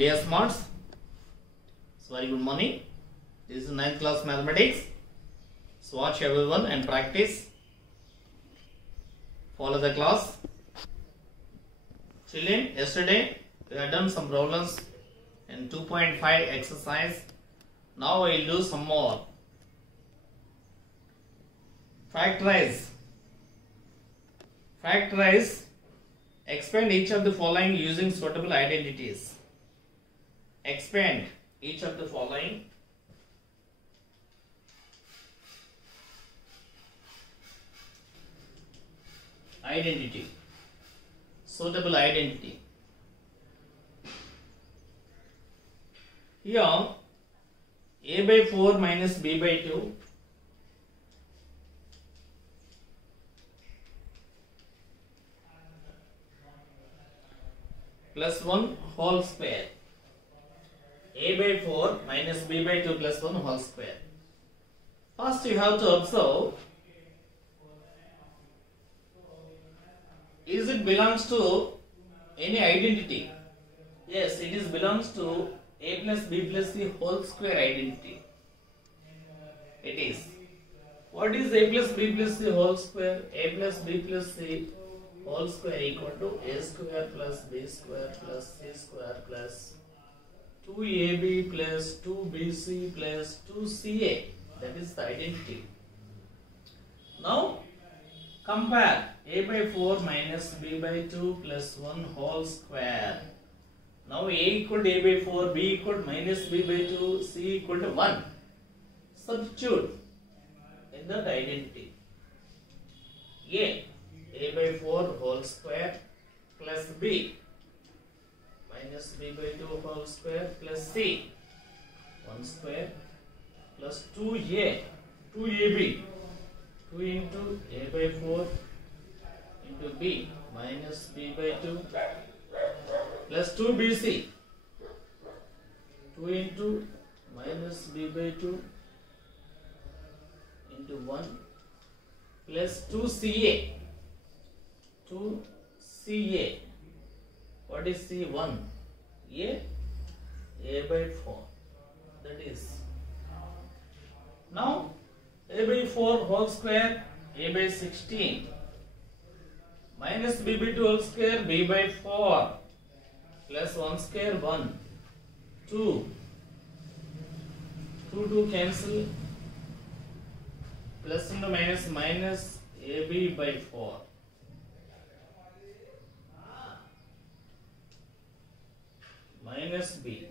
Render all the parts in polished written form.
Dear Smarts, so very good morning. This is 9th class mathematics. So watch everyone and practice. Follow the class. Children, yesterday we have done some problems in 2.5 exercise. Now we will do some more. Factorize. Factorize. Expand each of the following using suitable identities. Expand each of the following identity. Suitable identity. Here a by 4 minus b by 2 plus 1 whole square. A by 4 minus b by 2 plus 1 whole square. First you have to observe, is it belongs to any identity? Yes, it is belongs to a plus b plus c whole square identity. It is. What is a plus b plus c whole square? A plus b plus c whole square equal to a square plus b square plus c square plus 2ab plus 2bc plus 2ca. That is the identity. Now compare a by 4 minus b by 2 plus 1 whole square. Now a equal to a by 4, b equal to minus b by 2, c equal to 1. Substitute in that identity. A by 4 whole square plus b minus b by 2 whole square plus c 1 square plus 2ab 2 into a by 4 into b minus b by 2 plus 2bc 2 into minus b by 2 into 1 plus 2ca 2ca. What is c1? A by 4. That is. Now a by 4 whole square, a by 16 minus b by 2 whole square, b by 4 plus 1 square 1 2 cancel, plus into minus minus ab by 4 minus b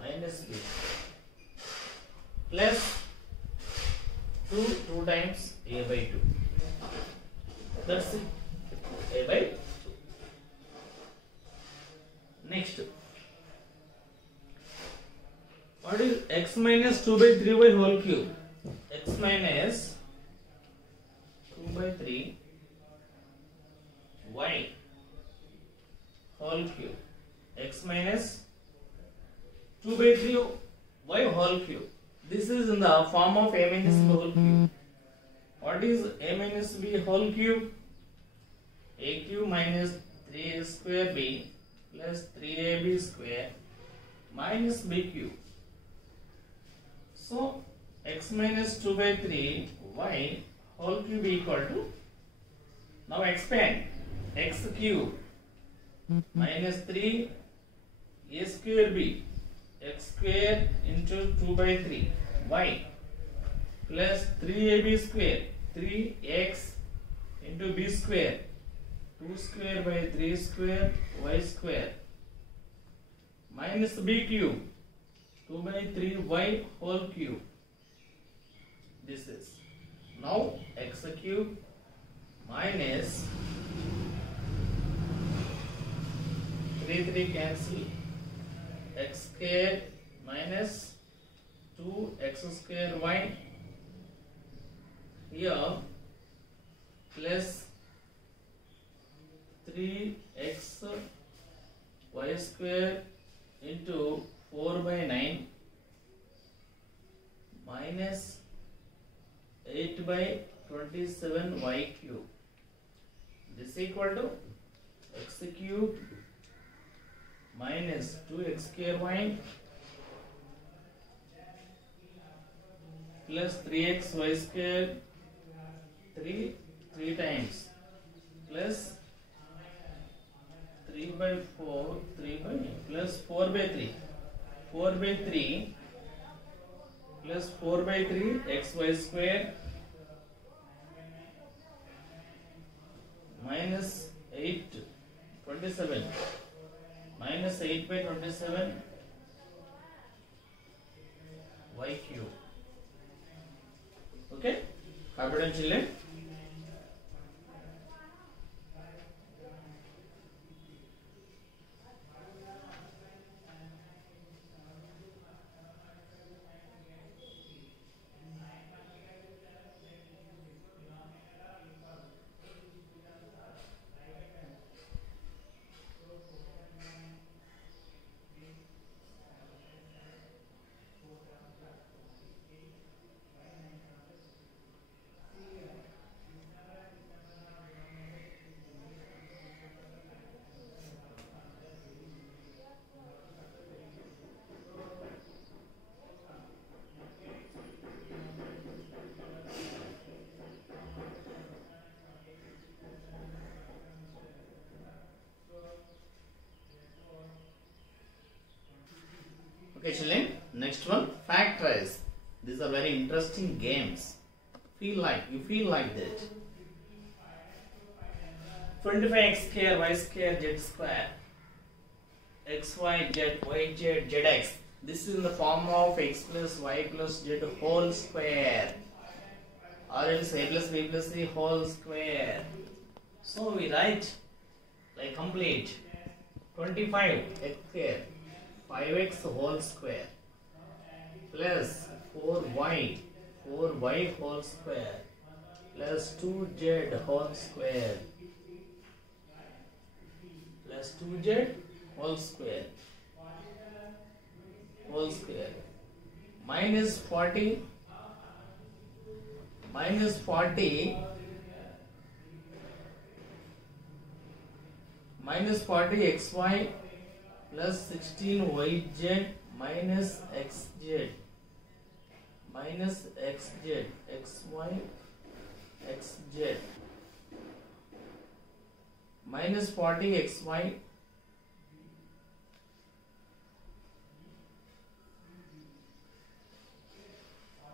minus b plus 2 times a by 2. That's it. A by 2. Next, what is x minus 2 by 3 y whole cube? X minus 2 by 3 y whole cube. X minus 2 by 3 y whole cube. This is in the form of a minus b whole cube. What is a minus b whole cube? A cube minus 3a square b plus 3ab square minus b cube. So x minus 2 by 3 y whole cube equal to, now expand, x cube minus 3 a square b x square into 2 by 3 y plus 3ab square 3x into b square 2 square by 3 square y square minus b cube 2 by 3 y whole cube. This is. Now x cube minus 3 cancel, x square minus 2x square y here plus 3x y square into 4 by 9 minus 8 by 27 y cube. This equal to x cube minus 2x square y plus 3x y square 3 times plus 3 by 4 3 by plus 4 by 3 plus 4 by 3 xy square minus 8 27 minus 8 by 27 y cube. Okay, confident children. Okay, children. Next one, factorize. These are very interesting games. You feel like that. 25x square y square z square x y z y z zx. This is in the form of x plus y plus z whole square, or else a plus b plus c whole square. So we write like complete 25x square 5x whole square plus 4y whole square plus 2z whole square plus 2z whole square minus 40 xy plus 16 yz minus xz xy xz minus 40 xy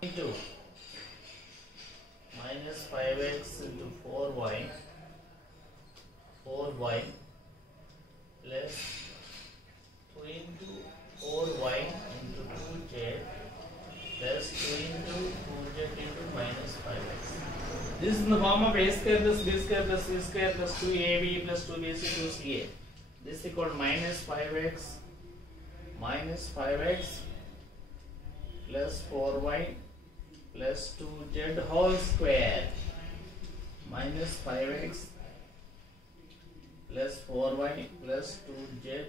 into minus 5x into 4y plus 2 into 4y into 2z plus 2 into 2z into minus 5x. This is in the form of a square plus b square plus c square plus 2ab plus 2bc 2ca. This is equal to minus 5x plus 4y plus 2z whole square minus 5x plus 4y plus 2z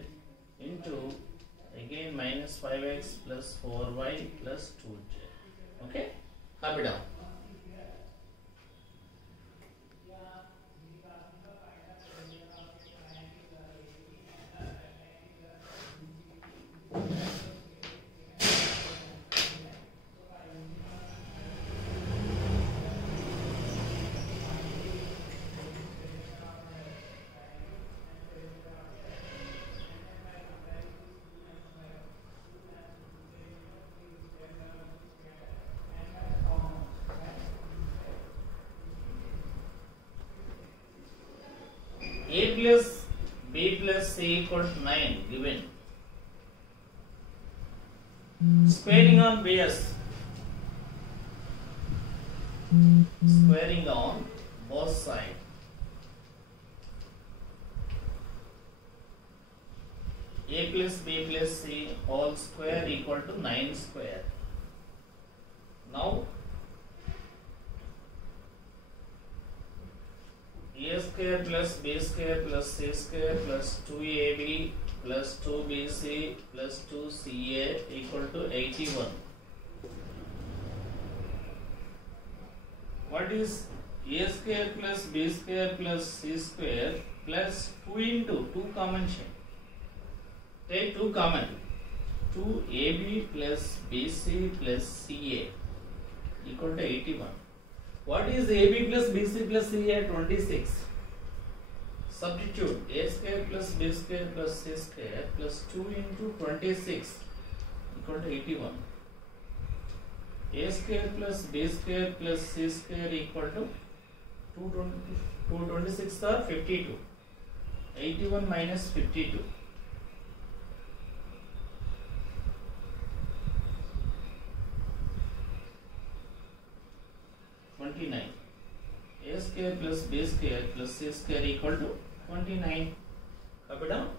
into again minus 5x plus 4y plus 2z. Okay, copy down. A plus b plus c equal to 9 given. Squaring on base. Squaring on both sides. A plus b plus c whole square equal to 9 square. Now a square plus b square plus c square plus 2ab plus 2bc plus 2ca equal to 81. What is a square plus b square plus c square plus 2 into 2 common chain. Take 2 common. 2ab plus bc plus ca equal to 81. What is ab plus bc plus ca? 26. Substitute a square plus b square plus c square plus 2 into 26 equal to 81. A square plus b square plus c square equal to 226 or 52. 81 minus 52. 29. A square plus b square plus c square equal to 29. Copy down.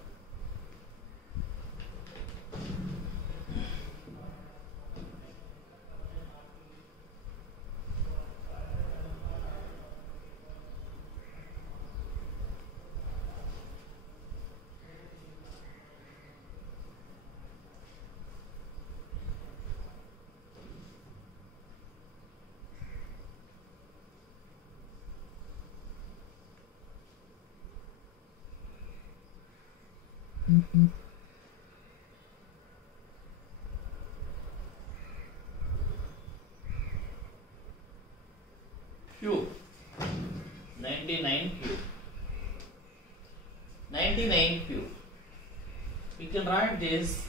Cube. 99 cube. 99 cube. We can write this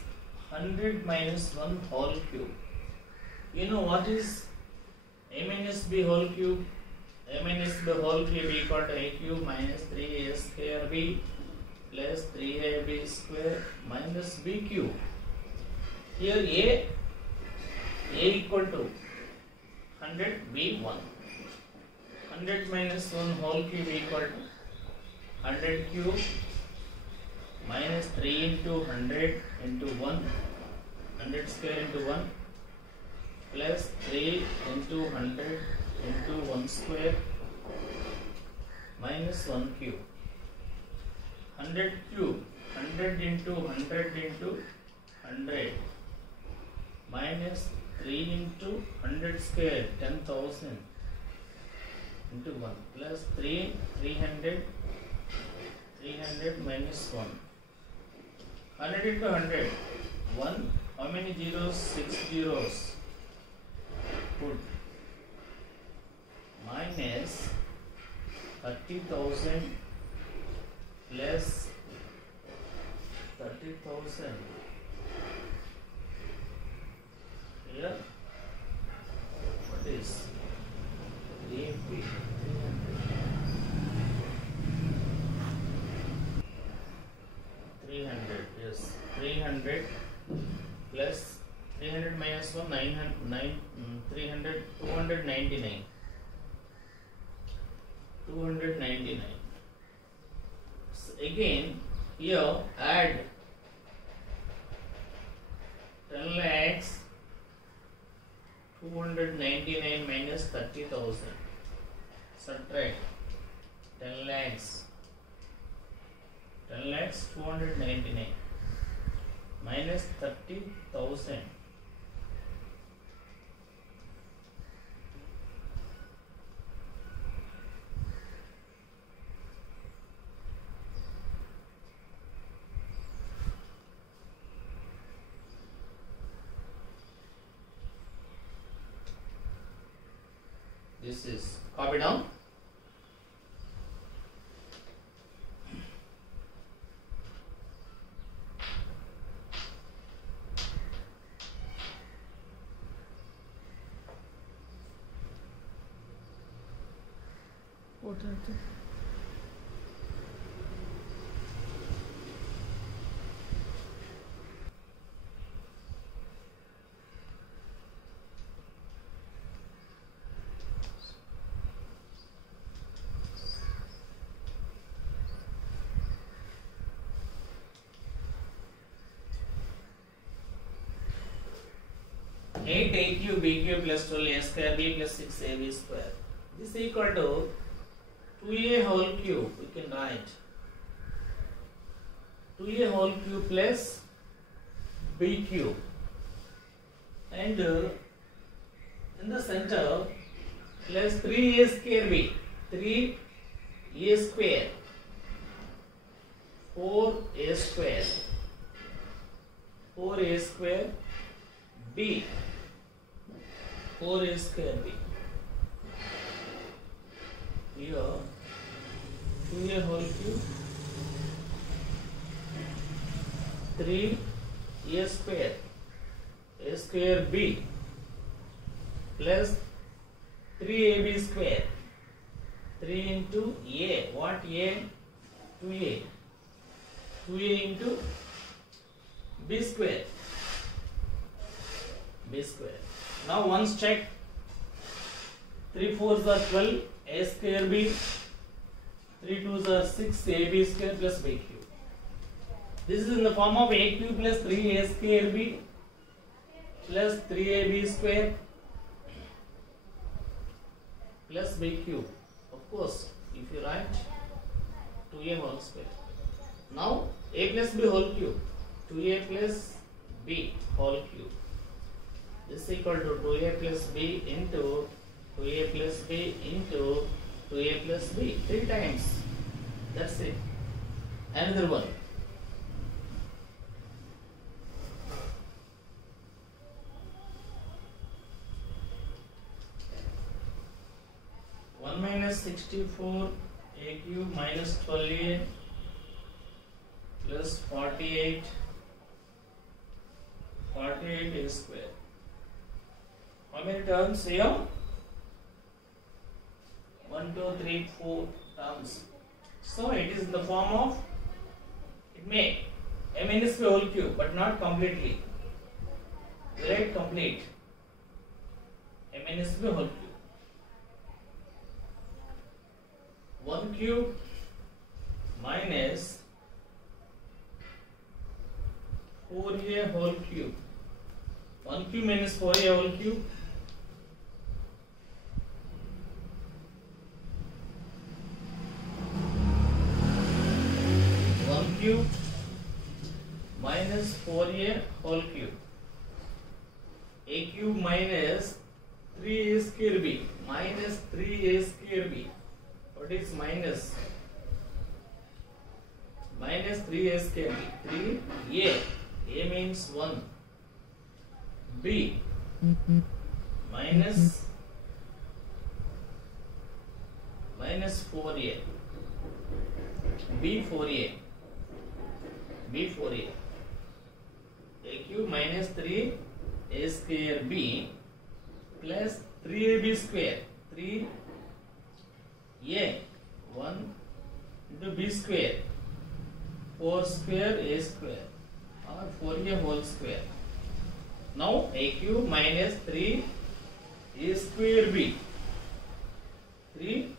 100 minus 1 whole cube. You know what is a minus b whole cube? A minus b whole cube equal to a cube minus 3a square b plus 3ab square minus b cube. Here a equal to 100, b 1. 100 minus 1 whole cube equal to 100 cube minus 3 into 100 into 1, 100 square into 1 plus 3 into 100 into 1 square minus 1 cube. 100 cube, 100 into 100 into 100 minus 3 into 100 square, 10,000 into 1 plus 300 minus 1. 100 into 100, 1, how many zeros? 6 zeros. Put minus 30,000 plus 30,000. Here, what is 3 300, yes, 300 plus 300 minus 1, 300, 299. 299. So again, here add 10 lakhs 299 minus 30,000. Subtract 10 lakhs 299 minus 30,000. This is copy down. What are the 8 a cube b cube plus 12 a square b plus 6 ab square. This is equal to 2a whole cube. We can write 2a whole cube plus b cube, and in the center plus 3a square b. 3a square, 4a square, 4a square b, 4a square b. Here 2a whole cube, 3a square, a square b plus 3ab square. 3 into a, what a? 2a. 2a into b square. B square. Now once check. 3 4s are 12, a square b. 3 2s are 6, ab square plus b cube. This is in the form of a cube plus 3a square b plus 3ab square plus b cube. Of course, if you write 2a whole square. Now a plus b whole cube, 2a plus b whole cube. This is equal to 2a plus b into 2a plus b into 2a plus b 3 times. That's it. Another one. 1 minus 64 a cube minus 12a plus 48 a square. How many terms here? 1 2 3 4 terms. So it is in the form of, it may a minus b whole cube, but not completely. We write complete. A minus b whole cube. 1 cube minus 4a whole cube. 1 cube minus 4a whole cube. 1 cube minus 4a whole cube. A cube minus 3a square b. Minus 3a square b. What is minus? Minus 3a square b. 3a. A means 1. B. Minus 4a. B 4a. B 4a. A cube minus 3 a square b plus 3ab square. 3 a 1 into b square. 4 square a square or 4a whole square. Now a cube minus 3 a square b. 3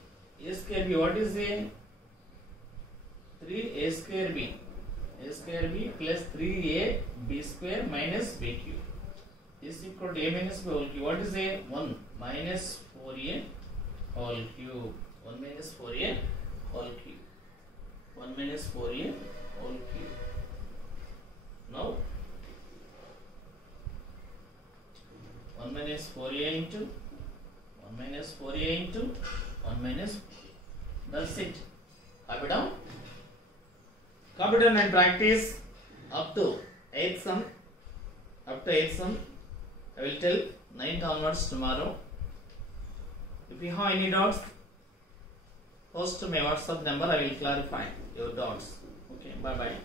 a square b. What is a? 3 a square b. A square b plus 3a b square minus b cube is equal to a minus b whole cube. What is a? 1 minus 4a whole cube. 1 minus 4a whole cube. 1 minus 4a whole cube. Now 1 minus 4a into 1 minus 4a into 1 minus 4a. That's it. Copy down. Copy down and practice up to 8th sum. Up to 8th sum. I will tell 9th onwards tomorrow. If you have any doubts, post to my WhatsApp number. I will clarify your doubts. Okay. Bye bye.